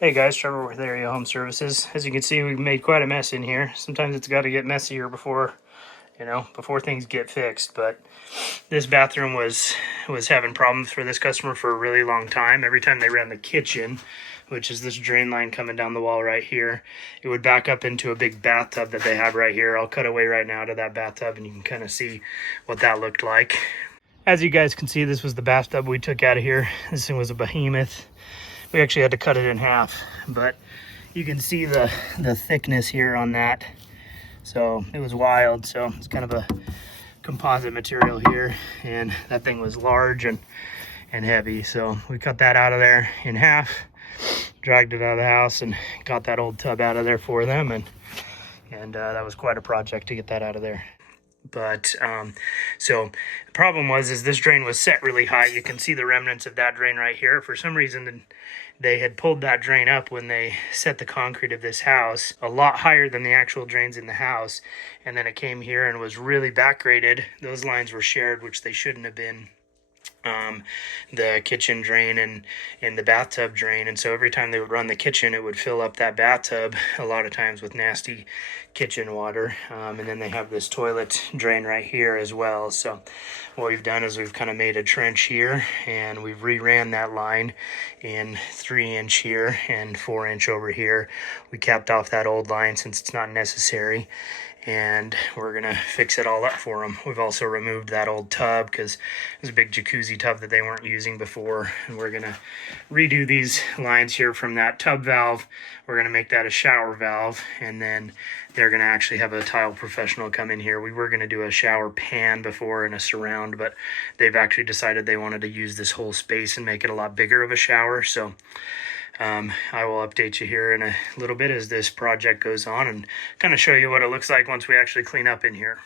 Hey guys, Trevor with Area Home Services. As you can see, we've made quite a mess in here. Sometimes it's got to get messier before things get fixed. But this bathroom was having problems for this customer for a really long time. Every time they ran the kitchen, which is this drain line coming down the wall right here, it would back up into a big bathtub that they have right here. I'll cut away right now to that bathtub and you can kind of see what that looked like. As you guys can see, this was the bathtub we took out of here. This thing was a behemoth. We actually had to cut it in half, but you can see the thickness here on that. So it was wild. So it's kind of a composite material here, and that thing was large and heavy. So we cut that out of there in half, dragged it out of the house, and got that old tub out of there for them. And that was quite a project to get that out of there. But so the problem was this drain was set really high. You can see the remnants of that drain right here. For some reason, they had pulled that drain up when they set the concrete of this house a lot higher than the actual drains in the house, and then it came here and was really backgraded. Those lines were shared, which they shouldn't have been. The kitchen drain and the bathtub drain, and so every time they would run the kitchen, it would fill up that bathtub a lot of times with nasty kitchen water. And then they have this toilet drain right here as well. So what we've done is we've kind of made a trench here, and we've reran that line in 3-inch here and 4-inch over here. We capped off that old line since it's not necessary, and we're gonna fix it all up for them. We've also removed that old tub because it was a big jacuzzi tub that they weren't using before, and we're gonna redo these lines here from that tub valve. We're gonna make that a shower valve, and then they're gonna actually have a tile professional come in here. We were gonna do a shower pan before and a surround, but they've actually decided they wanted to use this whole space and make it a lot bigger of a shower. So I will update you here in a little bit as this project goes on and kind of show you what it looks like once we actually clean up in here.